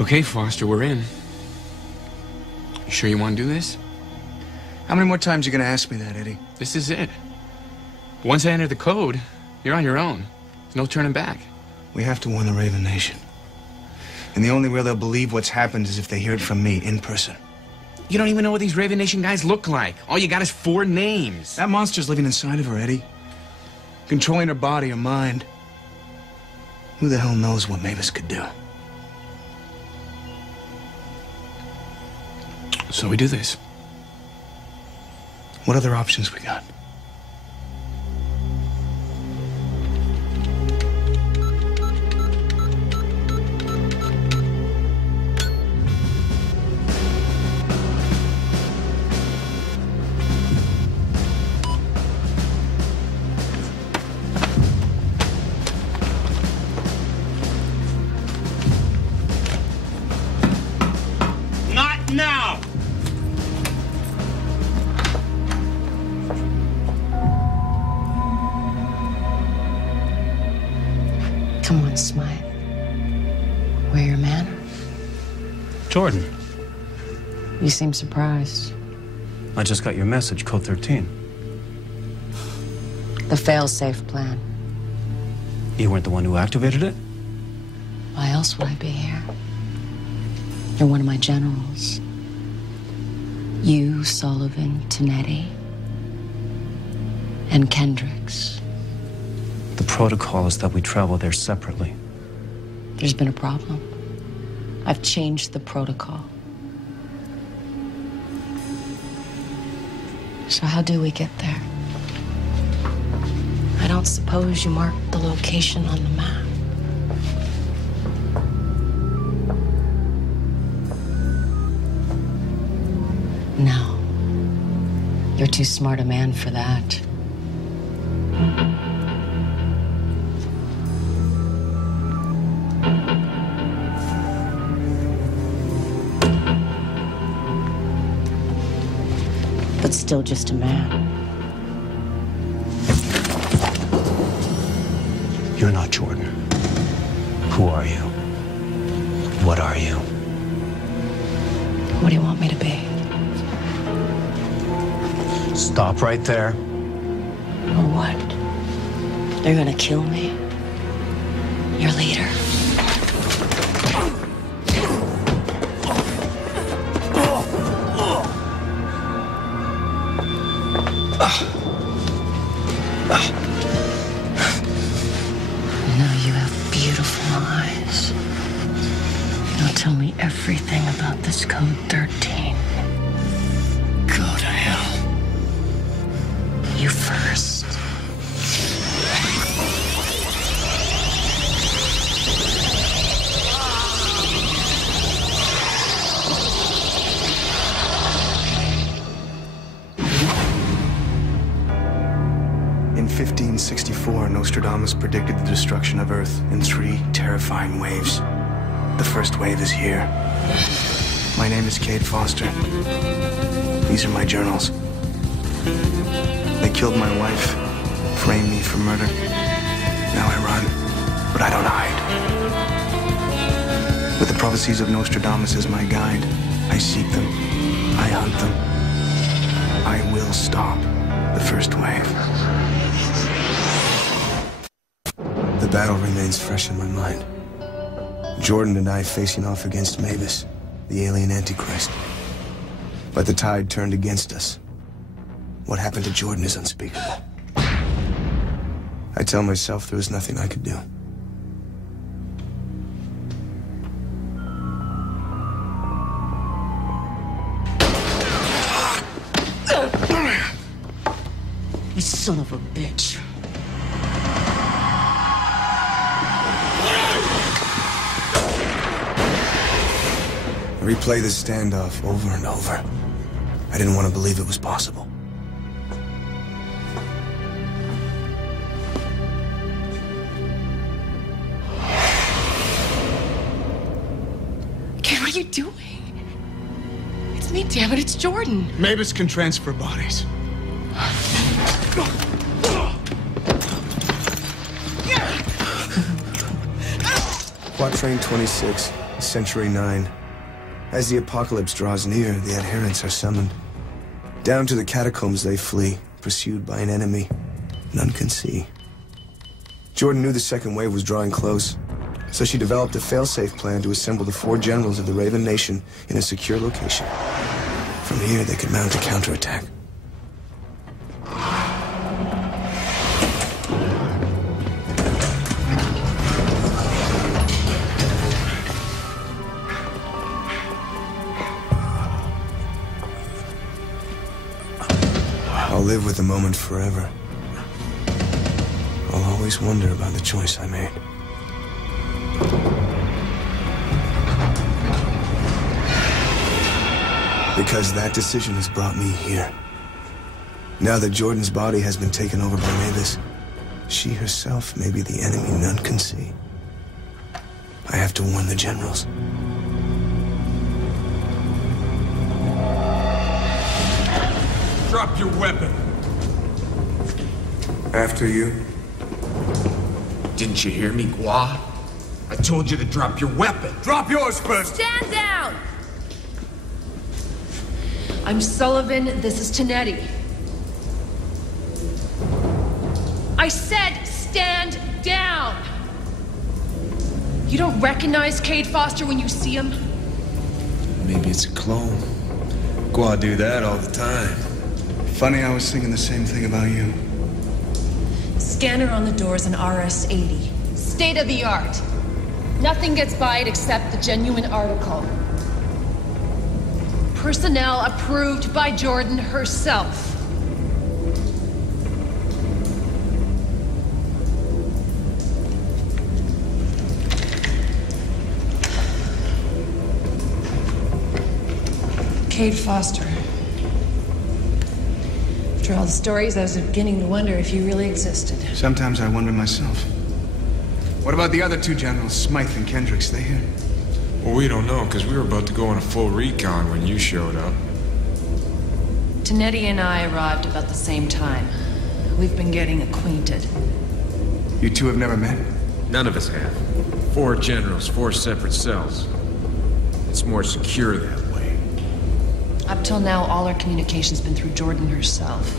Okay, Foster, we're in. You sure you want to do this? How many more times are you gonna ask me that, Eddie? This is it. Once I enter the code, you're on your own. There's no turning back. We have to warn the Raven Nation. And the only way they'll believe what's happened is if they hear it from me, in person. You don't even know what these Raven Nation guys look like. All you got is 4 names. That monster's living inside of her, Eddie. Controlling her body, her mind. Who the hell knows what Mavis could do? So we do this. What other options we got? Not now! Come on, Smythe. Wear your manner. Jordan, You seem surprised. I just got your message, code 13. The fail-safe plan. You weren't the one who activated it? Why else would I be here? You're one of my generals. You, Sullivan, Tonetti, and Kendricks. The protocol is that we travel there separately. There's been a problem. I've changed the protocol. So how do we get there? I don't suppose you marked the location on the map. No. You're too smart a man for that. But still just a man. You're not Jordan. Who are you? What are you? What do you want me to be? Stop right there. Or what? They're gonna kill me? Your leader. Now you have beautiful eyes. Now tell me everything about this code 13. Go to hell. You first. In 1564, Nostradamus predicted the destruction of Earth in 3 terrifying waves. The first wave is here. My name is Cade Foster. These are my journals. They killed my wife, framed me for murder. Now I run, but I don't hide. With the prophecies of Nostradamus as my guide, I seek them, I hunt them. I will stop the first wave. The battle remains fresh in my mind. Jordan and I facing off against Mavis, the alien Antichrist. But the tide turned against us. What happened to Jordan is unspeakable. I tell myself there was nothing I could do. You son of a bitch. I replay this standoff over and over. I didn't want to believe it was possible. Ken, what are you doing? It's me, damn it, it's Jordan. Mavis can transfer bodies. Quatrain 26. Century 9. As the apocalypse draws near, the adherents are summoned. Down to the catacombs they flee, pursued by an enemy none can see. Jordan knew the second wave was drawing close, so she developed a fail-safe plan to assemble the 4 generals of the Raven Nation in a secure location. From here, they could mount a counterattack. I'll live with the moment forever. I'll always wonder about the choice I made. Because that decision has brought me here. Now that Jordan's body has been taken over by Mavis, she herself may be the enemy none can see. I have to warn the generals. Drop your weapon. After you. Didn't you hear me, Gua? I told you to drop your weapon. Drop yours first. Stand down! I'm Sullivan, this is Tanetti. I said stand down! You don't recognize Cade Foster when you see him? Maybe it's a clone. Gua do that all the time. Funny, I was thinking the same thing about you. Scanner on the door's an RS-80. State of the art. Nothing gets by it except the genuine article. Personnel approved by Jordan herself. Cade Foster. After all the stories, I was beginning to wonder if you really existed. Sometimes I wonder myself. What about the other 2 generals, Smythe and Kendricks? They here? Well, we don't know, because we were about to go on a full recon when you showed up. Tanetti and I arrived about the same time. We've been getting acquainted. You 2 have never met? None of us have. 4 generals, 4 separate cells. It's more secure that way. Up till now, all our communication's been through Jordan herself.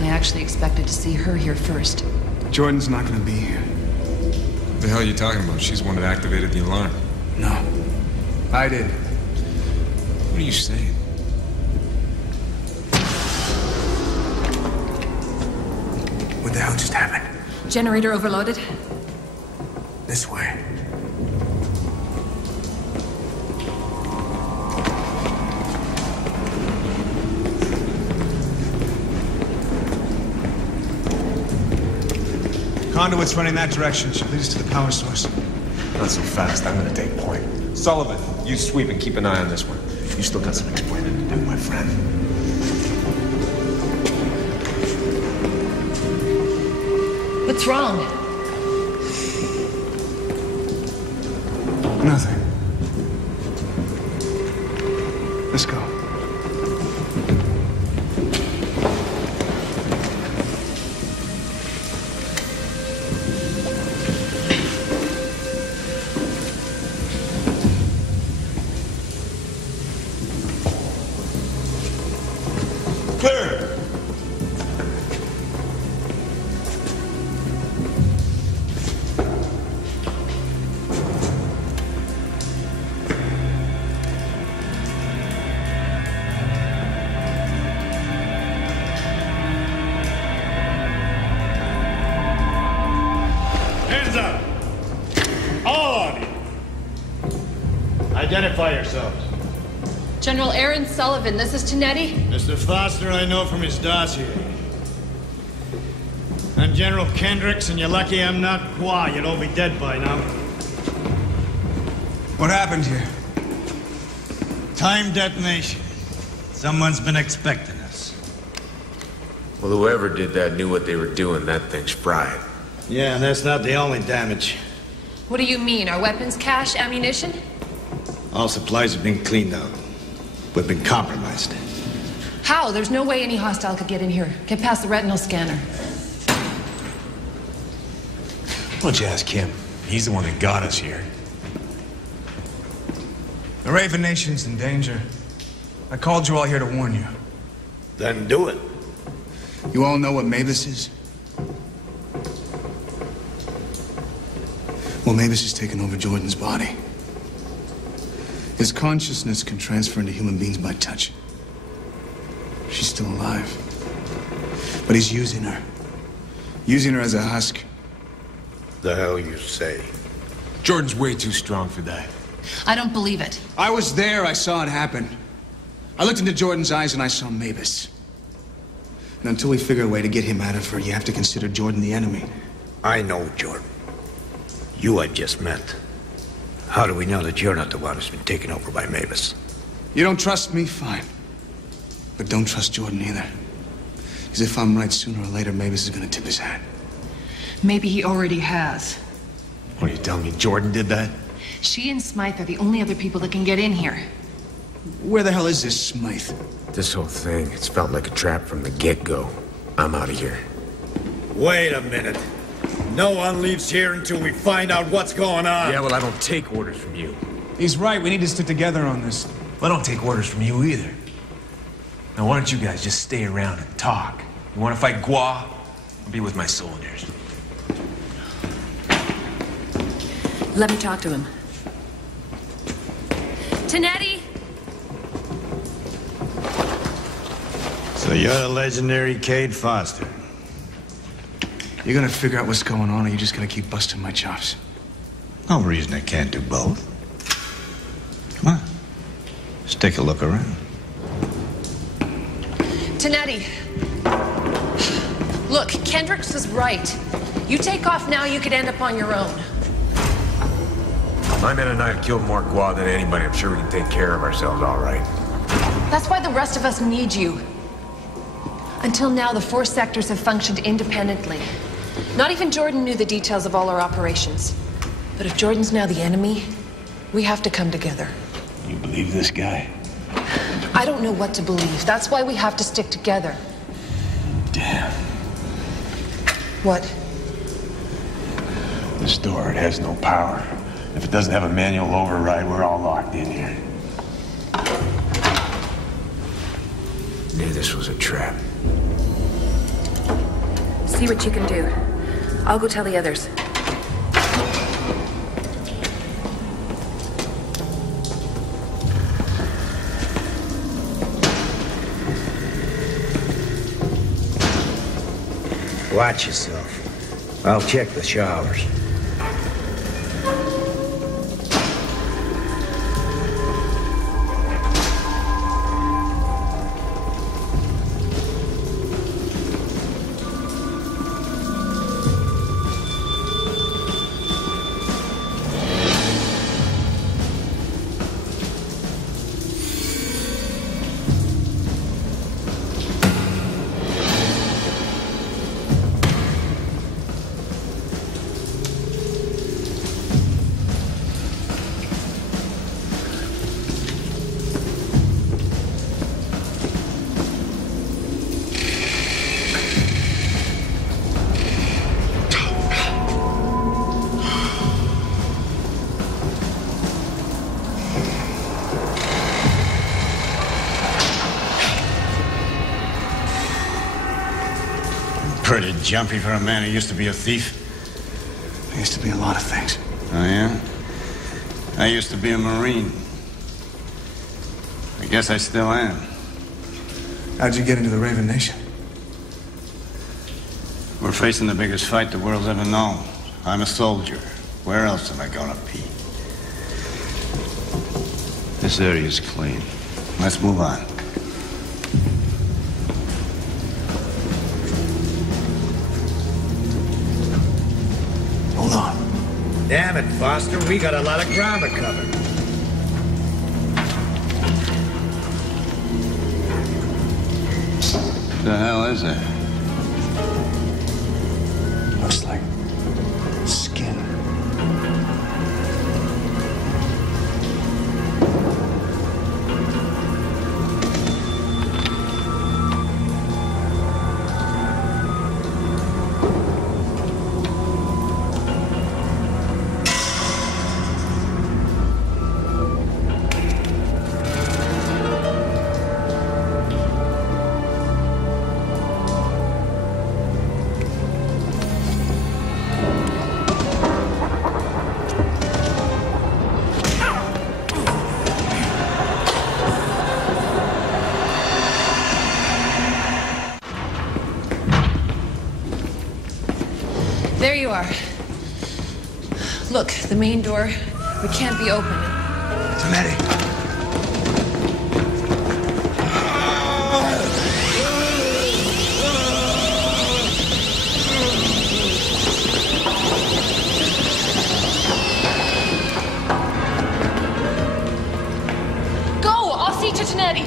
I actually expected to see her here first. Jordan's not gonna be here. What the hell are you talking about? She's the one that activated the alarm. No. I did. What are you saying? What the hell just happened? Generator overloaded? This way. Conduit's running that direction. Should lead us to the power source. Not so fast. I'm gonna take point. Sullivan, you sweep and keep an eye on this one. You still got some explaining to do, my friend. What's wrong? Nothing. Let's go. Clear! Hands up! All of you! Identify yourselves. General Aaron Sullivan, this is Tanetti. Mr. Foster, I know from his dossier. I'm General Kendricks, and you're lucky I'm not Gua. You'd all be dead by now. What happened here? Time detonation. Someone's been expecting us. Well, whoever did that knew what they were doing. That thing's fried. Yeah, and that's not the only damage. What do you mean? Our weapons cache, ammunition? All supplies have been cleaned out. We've been compromised. How? There's no way any hostile could get in here. Get past the retinal scanner. Why don't you ask him? He's the one that got us here. The Raven Nation's in danger. I called you all here to warn you. Then do it. You all know what Mavis is? Well, Mavis has taken over Jordan's body. His consciousness can transfer into human beings by touch. She's still alive. But he's using her. Using her as a husk. The hell you say? Jordan's way too strong for that. I don't believe it. I was there. I saw it happen. I looked into Jordan's eyes and I saw Mavis. And until we figure a way to get him out of her, you have to consider Jordan the enemy. I know Jordan. You I just met. How do we know that you're not the one who's been taken over by Mavis? You don't trust me? Fine. But don't trust Jordan either. Because if I'm right, sooner or later, Mavis is going to tip his hat. Maybe he already has. What are you telling me, Jordan did that? She and Smythe are the only other people that can get in here. Where the hell is this Smythe? This whole thing, it's felt like a trap from the get-go. I'm out of here. Wait a minute. No one leaves here until we find out what's going on. Yeah, well, I don't take orders from you. He's right. We need to stick together on this. I don't take orders from you either. Now, why don't you guys just stay around and talk? You want to fight Gua? I'll be with my soldiers. Let me talk to him. Tanetti! So you're the legendary Cade Foster. You're going to figure out what's going on, or you're just going to keep busting my chops? No reason I can't do both. Come on. Let's take a look around. Tanetti! Look, Kendricks was right. You take off now, you could end up on your own. My men and I have killed more Gua than anybody. I'm sure we can take care of ourselves all right. That's why the rest of us need you. Until now, the 4 sectors have functioned independently. Not even Jordan knew the details of all our operations. But if Jordan's now the enemy, we have to come together. You believe this guy? I don't know what to believe. That's why we have to stick together. Damn. What? This door, it has no power. If it doesn't have a manual override, we're all locked in here. Knew this was a trap. See what you can do. I'll go tell the others. Watch yourself. I'll check the showers. Pretty jumpy for a man who used to be a thief. I used to be a lot of things. Oh, yeah? I used to be a Marine. I guess I still am. How'd you get into the Raven Nation? We're facing the biggest fight the world's ever known. I'm a soldier. Where else am I gonna be? This area's clean. Let's move on. Hold on. Damn it, Foster. We got a lot of ground to cover. What the hell is that? Looks like skin. There you are. Look, the main door. We can't be open. Tonetti. Go! I'll see to Tonetti.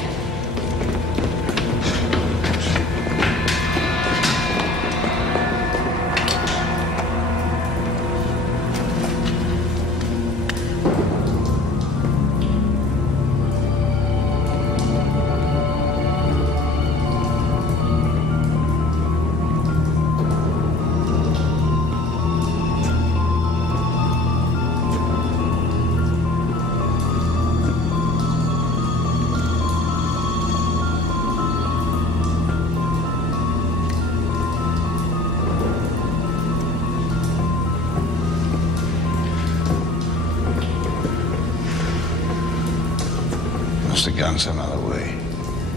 Must have gone some other way.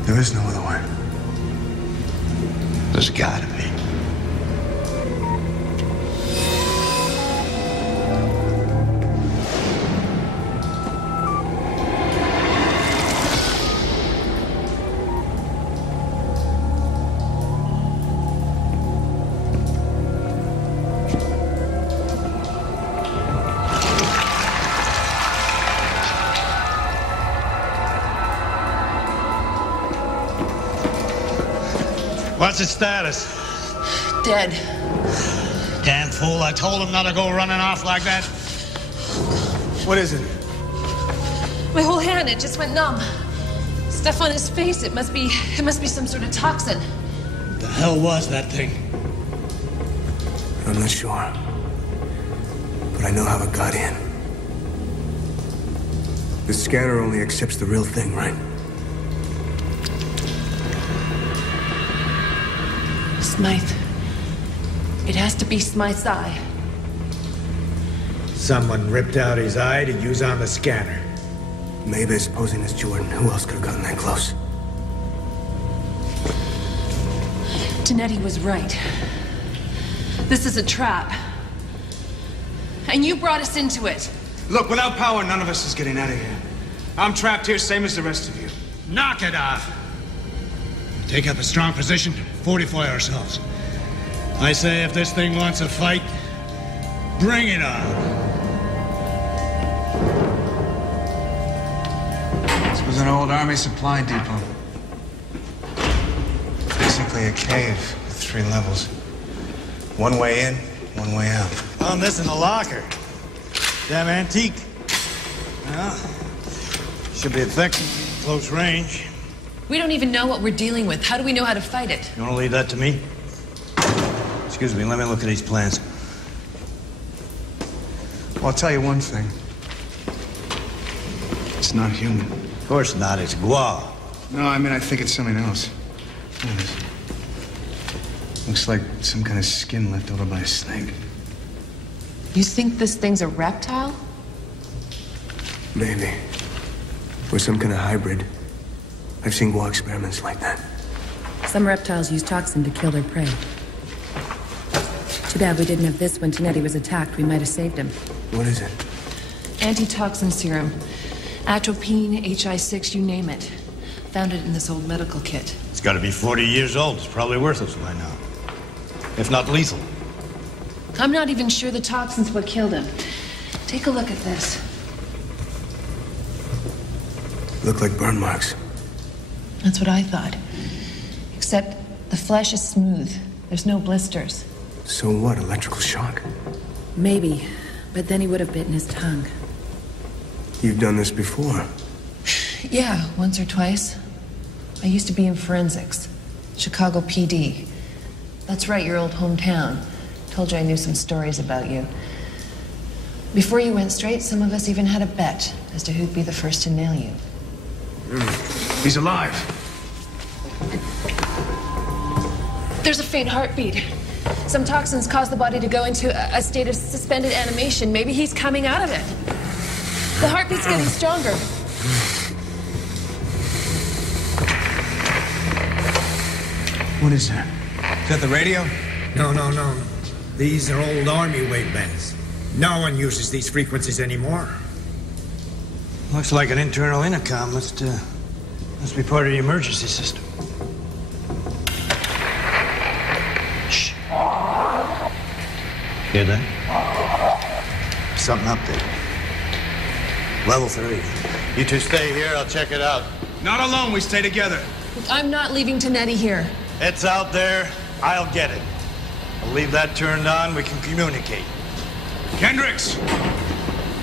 There is no other way. There's gotta be. What's its status? Dead. Damn fool, I told him not to go running off like that. What is it? My whole hand, it just went numb. Stuff on his face, it must be some sort of toxin. What the hell was that thing? I'm not sure. But I know how it got in. The scanner only accepts the real thing, right? Smythe. It has to be Smythe's eye. Someone ripped out his eye to use on the scanner. Mavis posing as Jordan. Who else could have gotten that close? Tonetti was right. This is a trap. And you brought us into it. Look, without power, none of us is getting out of here. I'm trapped here, same as the rest of you. Knock it off. Take up a strong position, fortify ourselves. I say if this thing wants a fight, bring it on. This was an old army supply depot. Basically a cave with 3 levels. One way in, one way out. Found this in the locker. Damn antique. Well, should be a thick, close range. We don't even know what we're dealing with. How do we know how to fight it? You want to leave that to me? Excuse me, let me look at these plans. Well, I'll tell you one thing. It's not human. Of course not, it's Gua. No, I mean, I think it's something else. Look at this. Looks like some kind of skin left over by a snake. You think this thing's a reptile? Maybe. Or some kind of hybrid. I've seen Gua experiments like that. Some reptiles use toxin to kill their prey. Too bad we didn't have this when Tonetti was attacked. We might have saved him. What is it? Antitoxin serum. Atropine, HI6, you name it. Found it in this old medical kit. It's got to be 40 years old. It's probably worthless by now. If not lethal. I'm not even sure the toxin's what killed him. Take a look at this. Look like burn marks. That's what I thought. Except the flesh is smooth. There's no blisters. So what, electrical shock? Maybe, but then he would have bitten his tongue. You've done this before. Yeah, once or twice. I used to be in forensics. Chicago PD. That's right, your old hometown. Told you I knew some stories about you. Before you went straight, some of us even had a bet as to who'd be the first to nail you. He's alive. There's a faint heartbeat. Some toxins cause the body to go into a state of suspended animation. Maybe he's coming out of it. The heartbeat's getting stronger. What is that? Is that the radio? No. These are old army wavebands. No one uses these frequencies anymore. Looks like an internal intercom. Must be part of the emergency system. Shh. Hear that? Something up there. Level 3. You two stay here, I'll check it out. Not alone, we stay together. I'm not leaving Tanetti here. It's out there. I'll get it. I'll leave that turned on. We can communicate. Kendricks!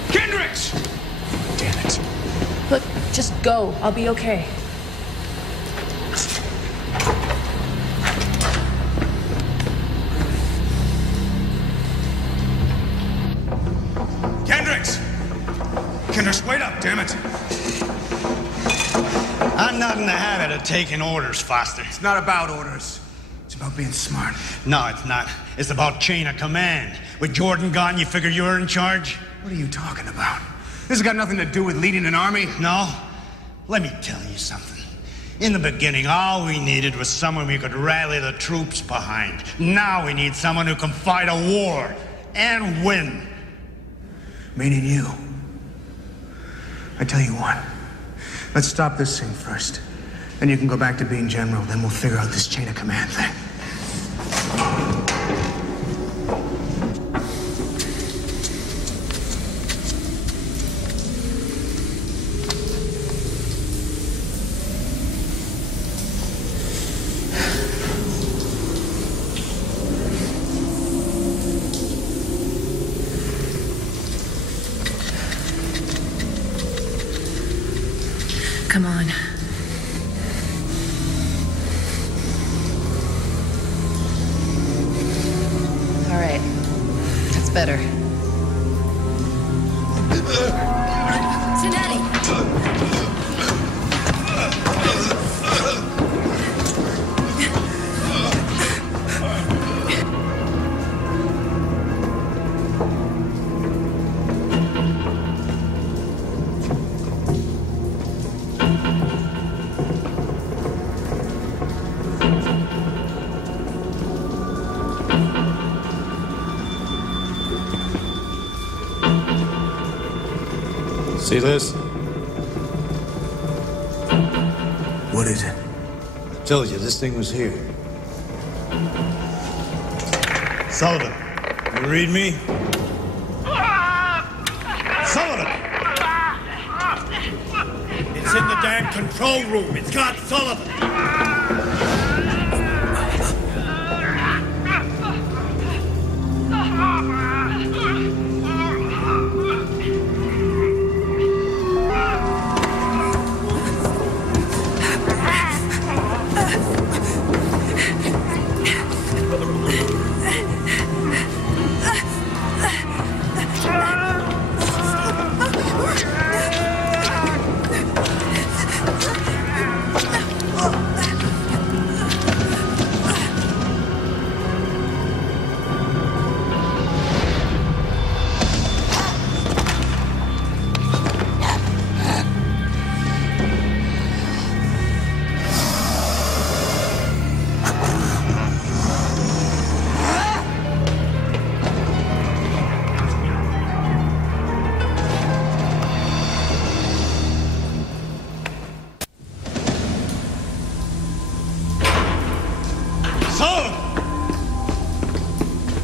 Kendricks! Damn it. Look, just go. I'll be okay. Kendricks! Kendricks, wait up, damn it! I'm not in the habit of taking orders, Foster. It's not about orders. It's about being smart. No, it's not. It's about chain of command. With Jordan gone, you figure you're in charge? What are you talking about? This has got nothing to do with leading an army. No? Let me tell you something. In the beginning, all we needed was someone we could rally the troops behind. Now we need someone who can fight a war and win. Meaning you. I tell you what. Let's stop this thing first. Then you can go back to being general. Then we'll figure out this chain of command thing. Come on. All right. That's better. Tanetti! See this? What is it? I told you, this thing was here. Sullivan, you read me? Sullivan! It's in the damn control room. It's got Sullivan.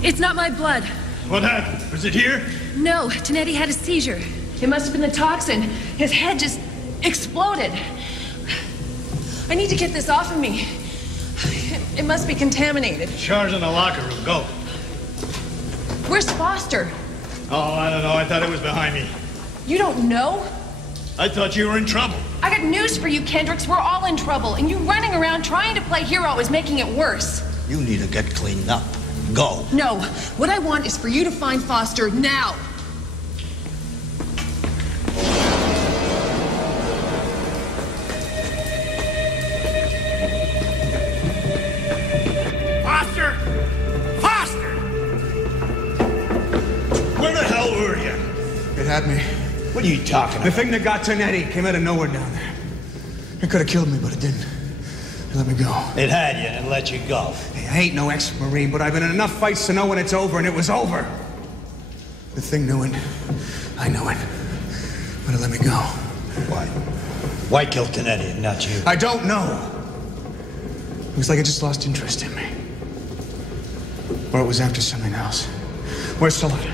It's not my blood. What happened? Was it here? No, Tanetti had a seizure. It must have been the toxin. His head just exploded. I need to get this off of me. It must be contaminated. Char's in the locker room. Go. Where's Foster? Oh, I don't know. I thought it was behind me. You don't know? I thought you were in trouble. I got news for you, Kendricks. We're all in trouble, and you running around trying to play hero is making it worse. You need to get cleaned up. Go. No. What I want is for you to find Foster now. Foster! Foster! Where the hell were you? It had me. What are you talking The about? thing that got Tanetti came out of nowhere down there. It could have killed me, but it didn't. Let me go. It had you and it let you go. Hey, I ain't no ex-Marine, but I've been in enough fights to know when it's over, and it was over. The thing knew it. I knew it. But it let me go. Why? Why kill Kennedy and not you? I don't know. It was like it just lost interest in me. Or it was after something else. Where's Sullivan?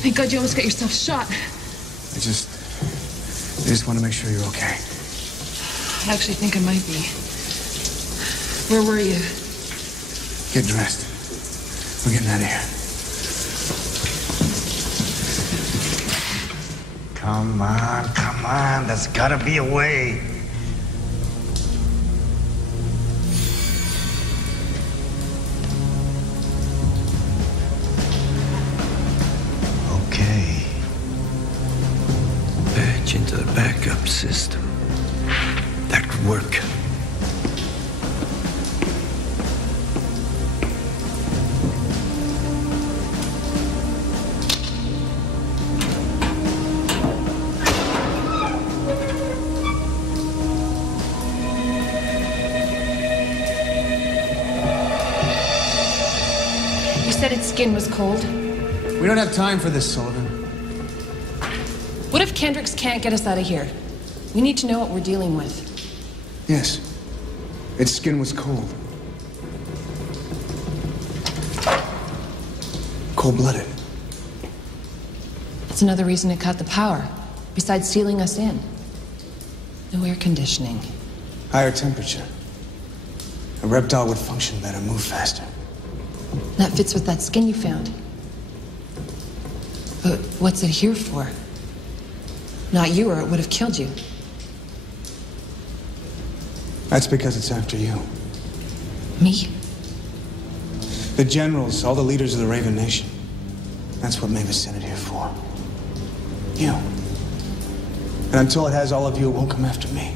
Thank God you almost got yourself shot. I just want to make sure you're okay. I actually think I might be. Where were you? Get dressed. We're getting out of here. Come on. There's gotta be a way. Into the backup system. That could work. You said its skin was cold? We don't have time for this, Sullivan. What if Kendricks can't get us out of here? We need to know what we're dealing with. Yes. Its skin was cold. Cold-blooded. That's another reason to cut the power, besides sealing us in. No air conditioning. Higher temperature. A reptile would function better, move faster. That fits with that skin you found. But what's it here for? Not you, or it would have killed you. That's because it's after you. Me? The generals, all the leaders of the Raven Nation. That's what Mavis sent it here for. You. And until it has all of you, it won't come after me.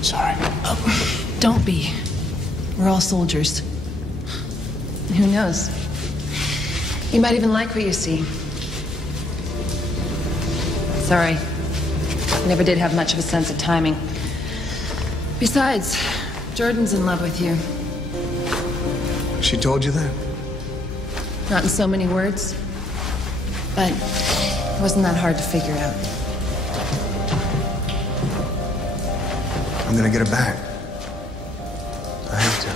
Sorry. Oh, don't be. We're all soldiers. And who knows? You might even like what you see. Sorry. I never did have much of a sense of timing. Besides, Jordan's in love with you. She told you that? Not in so many words. But it wasn't that hard to figure out. I'm gonna get her back. I have to.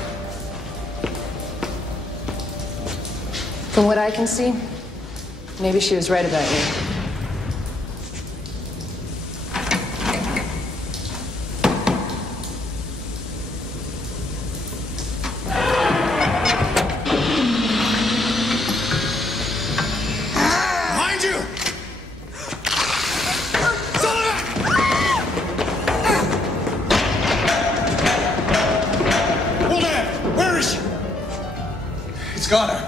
From what I can see, maybe she was right about you. It's got her.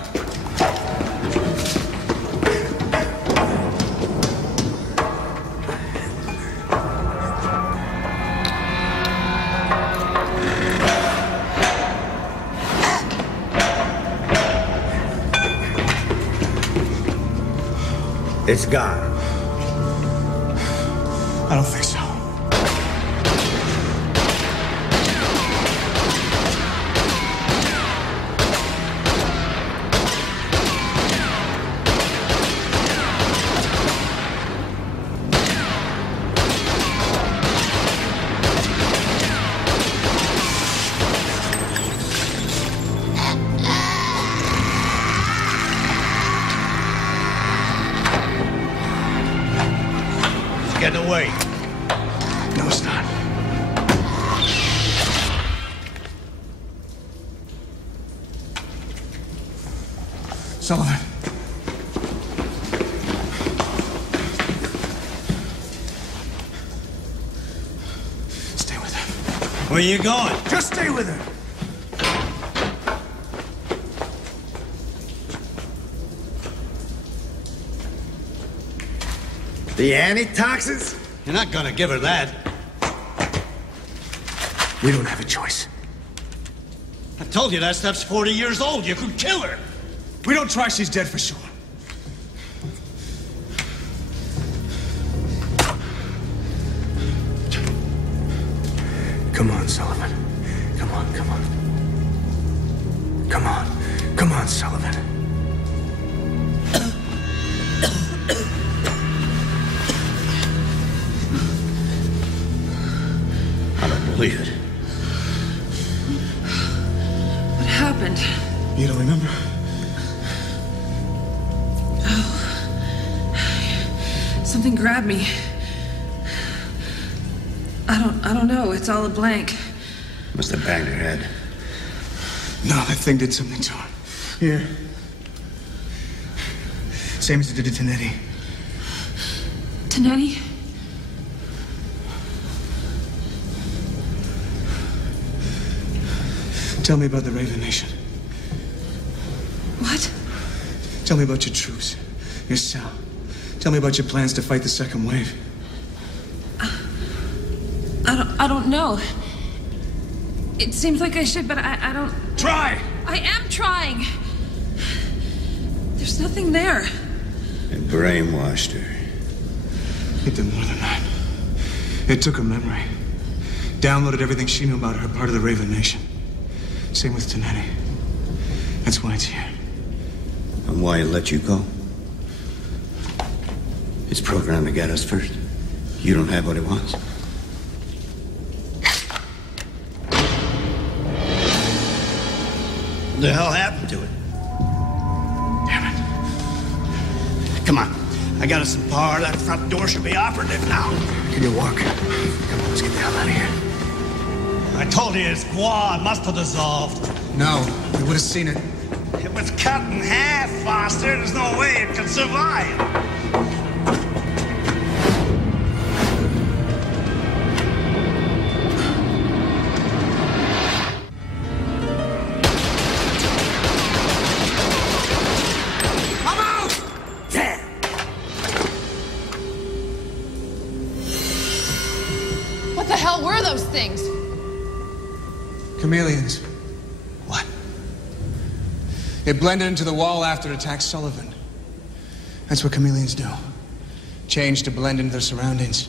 It's gone. I don't think so. Get away. No, it's not. Where you going? Just stay with her. The antitoxins? You're not gonna give her that. We don't have a choice. I told you that stuff's 40 years old. You could kill her. We don't try, she's dead for sure. Come on, Sullivan. Come on, come on. Come on. Come on, Sullivan. I don't believe it. What happened? You don't remember? Something grabbed me. I don't know. It's all a blank. Must have banged her head. No, that thing did something to her. Here. Same as it did to Tanetti. Tanetti? Tell me about the Raven Nation. What? Tell me about your troops, your cell. Tell me about your plans to fight the second wave. I don't know. It seems like I should, but I don't... Try! I am trying. There's nothing there. It brainwashed her. It did more than that. It took her memory. Downloaded everything she knew about her part of the Raven Nation. Same with Tanetti. That's why it's here. And why it let you go? It's programmed to get us first. You don't have what it wants. What the hell happened to it? Damn it. Come on. I got us some power. That front door should be operative now. Can you walk? Come on, let's get the hell out of here. I told you his squad must have dissolved. No, we would have seen it. It was cut in half, Foster. There's no way it could survive. What the hell were those things? Chameleons. What? It blended into the wall after it attacked Sullivan. That's what chameleons do. Change to blend into their surroundings.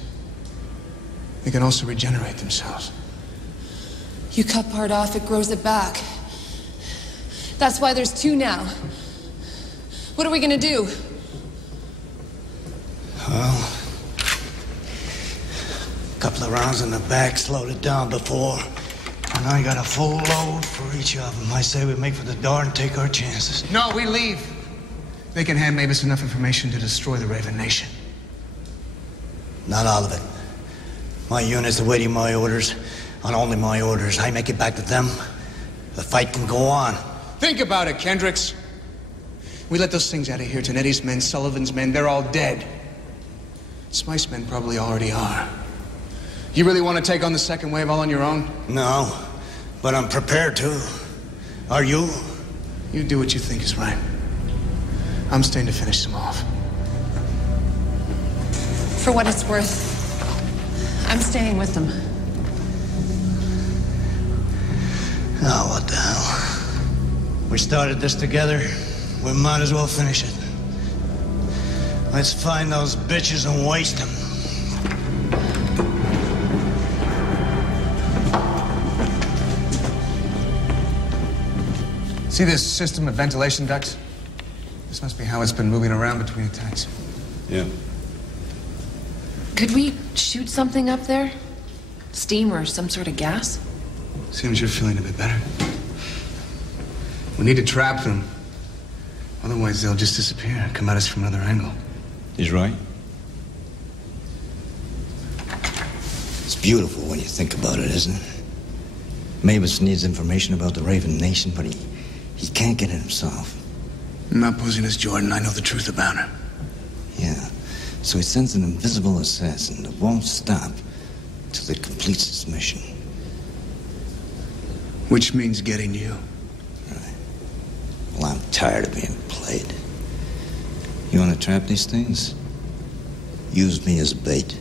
They can also regenerate themselves. You cut part off, it grows it back. That's why there's two now. What are we gonna do? Well, a couple of rounds in the back slowed it down before. And I got a full load for each of them. I say we make for the door and take our chances. No, we leave. They can hand Mavis enough information to destroy the Raven Nation. Not all of it. My unit's awaiting my orders, and only my orders. I make it back to them. The fight can go on. Think about it, Kendricks. We let those things out of here. Tanetti's men, Sullivan's men, they're all dead. Smythe's men probably already are. You really want to take on the second wave all on your own? No, but I'm prepared to. Are you? You do what you think is right. I'm staying to finish them off. For what it's worth, I'm staying with them. Oh, what the hell? We started this together. We might as well finish it. Let's find those bitches and waste them. See this system of ventilation ducts? This must be how it's been moving around between attacks. Yeah. Could we shoot something up there? Steam or some sort of gas? Seems you're feeling a bit better. We need to trap them. Otherwise, they'll just disappear and come at us from another angle. He's right. It's beautiful when you think about it, isn't it? Mavis needs information about the Raven Nation, but he can't get it himself. I'm not posing as Jordan. I know the truth about her. Yeah. So he sends an invisible assassin that won't stop till it completes its mission. Which means getting you. Right. Well, I'm tired of being played. You want to trap these things? Use me as bait.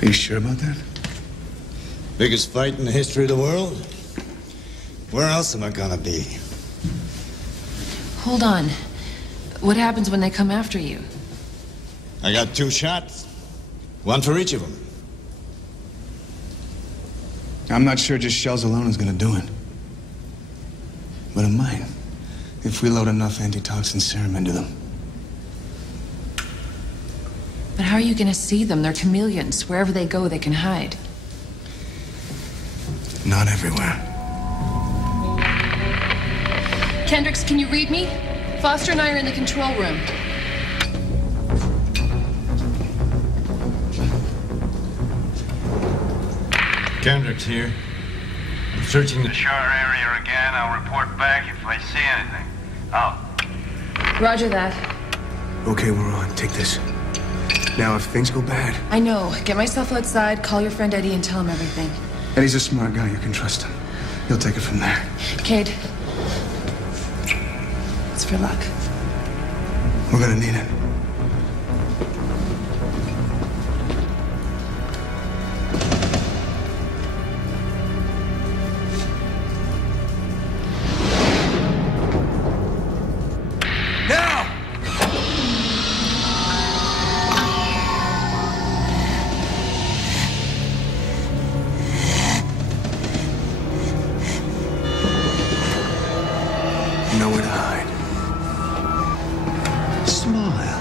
Are you sure about that? Biggest fight in the history of the world? Where else am I gonna be? Hold on. What happens when they come after you? I got 2 shots. 1 for each of them. I'm not sure just shells alone is gonna do it. But it might, if we load enough antitoxin serum into them. But how are you gonna see them? They're chameleons. Wherever they go, they can hide. Not everywhere. Kendricks, can you read me? Foster and I are in the control room. Kendricks here. I'm searching the Shore area again. I'll report back if I see anything. Out. Roger that. Okay, we're on. Take this. Now, if things go bad... I know. Get myself outside, call your friend Eddie and tell him everything. Eddie's a smart guy. You can trust him. He'll take it from there. Cade. It's for luck. We're gonna need it. Nowhere to hide. Smile.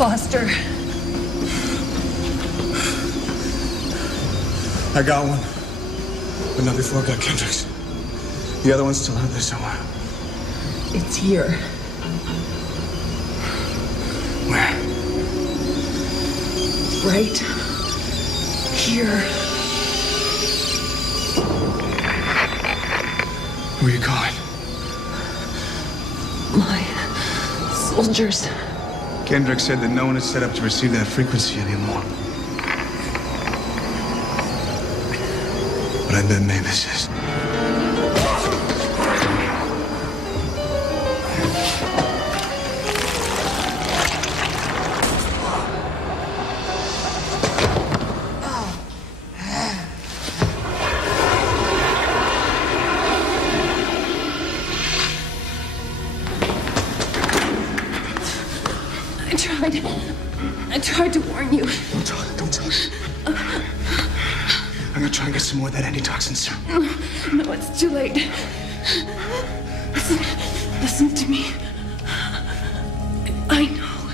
Foster. I got one. But not before I got Kendricks. The other one's still out there somewhere. It's here. Where? Right here. Who are you calling? My soldiers. Kendrick said that no one is set up to receive that frequency anymore. But I bet Mavis is. I tried to warn you. Don't talk. I'm gonna try and get some more of that antitoxin serum. No, it's too late. Listen to me. I know.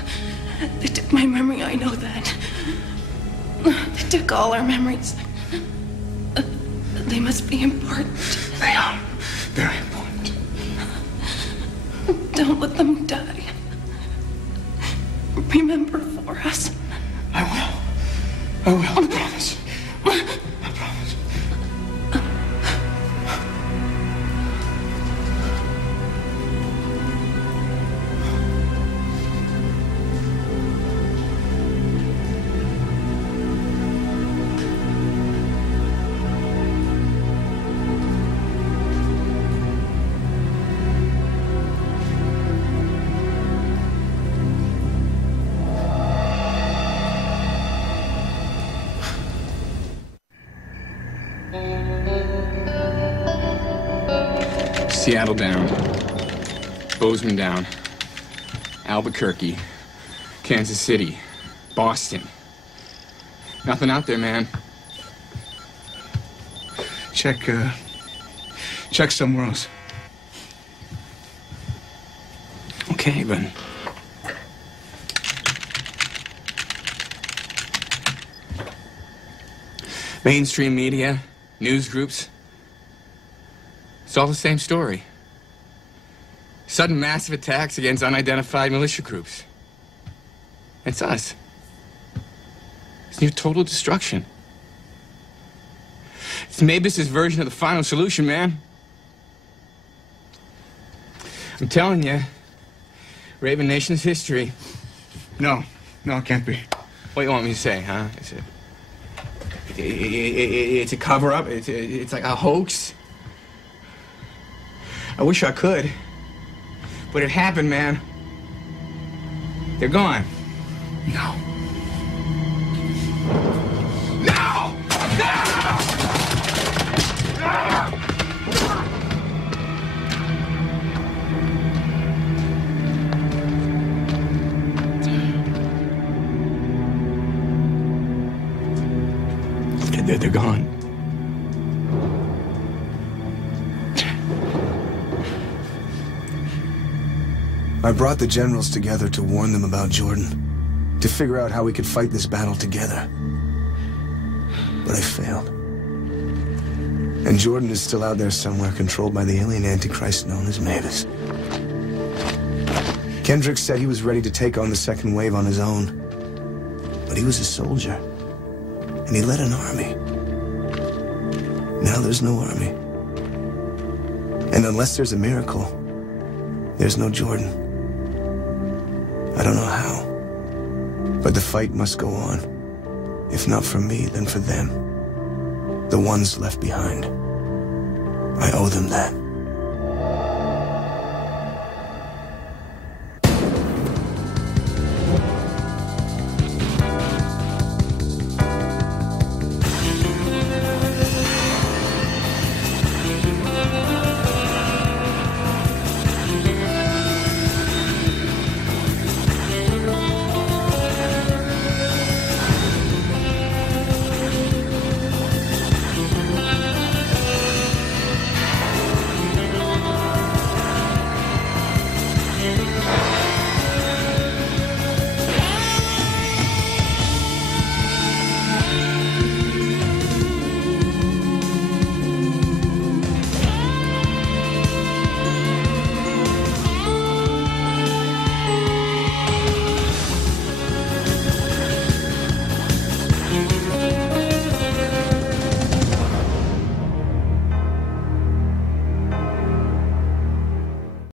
They took my memory, I know that. They took all our memories. They must be important. They are. Very important. Don't let them die. Remember for us. I will, I promise. I promise. Seattle down. Bozeman down. Albuquerque. Kansas City. Boston. Nothing out there, man. Check somewhere else. Okay, but... mainstream media, news groups, it's all the same story. Sudden massive attacks against unidentified militia groups. It's us. It's near total destruction. It's Mavis's version of the final solution, man. I'm telling you, Raven Nation's history. No, it can't be. What do you want me to say, huh? It's a cover-up. It's like a hoax. I wish I could. But it happened, man. They're gone. No. No! They're gone. I brought the generals together to warn them about Jordan, to figure out how we could fight this battle together. But I failed. And Jordan is still out there somewhere, controlled by the alien Antichrist known as Mavis. Kendrick said he was ready to take on the second wave on his own. But he was a soldier, and he led an army. Now there's no army. And unless there's a miracle, there's no Jordan. I don't know how, but the fight must go on. If not for me, then for them. The ones left behind. I owe them that.